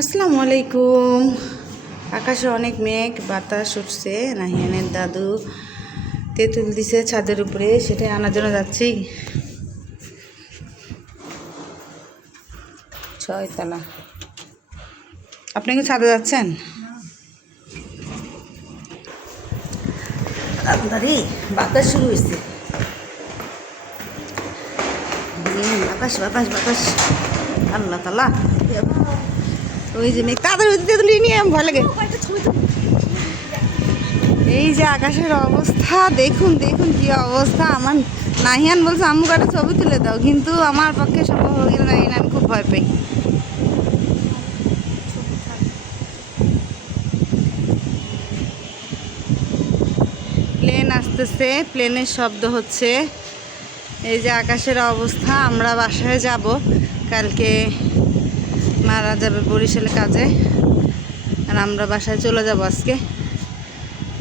আসসালামু আলাইকুম। আকাশে অনেক মেঘ, বাতাস উঠছে। নাহিয়ানের দাদু তেঁতুল দিছে ছাদের উপরে, সেটাই আনার জন্য যাচ্ছি। 6 তলা। আপনি কি ছাদে যাচ্ছেন? আপনারই বাতাস শুরু হয়েছে। বাতাস বাতাস বাতাস, আল্লাহ তালা। ওই যে মেঘ, তাদের তেঁতুলি নিয়ে ভয় লাগে। এই যে আকাশের অবস্থা দেখুন দেখুন কি অবস্থা। আমার নাহিয়ান বলছে আম্মু একটা ছবি তুলে দাও, কিন্তু আমার পক্ষে সম্ভব হয়ে গেল না। আমি খুব ভয় পাই। প্লেন আসতেছে, প্লেনের শব্দ হচ্ছে। এই যে আকাশের অবস্থা। আমরা বাসায় যাব, কালকে মারা যাবে বরিশালে কাজে, আর আমরা বাসায় চলে যাব আজকে।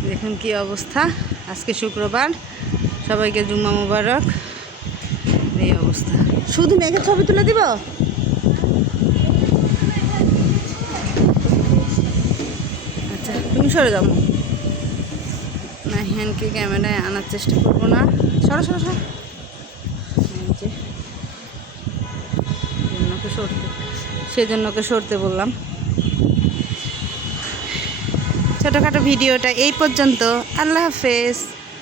দেখুন কি অবস্থা। আজকে শুক্রবার, সবাইকে জুম্মা মুবারক। এই অবস্থা। শুধু মেঘের ছবি তুলে দিব। আচ্ছা তুমি সরে যাবো, না হ্যান্ডকে ক্যামেরায় আনার চেষ্টা করবো না। সরো সরো সরো। সেজন্য ওকে সরতে বললাম। ছোটোখাটো ভিডিওটা এই পর্যন্ত। আল্লাহ হাফেজ।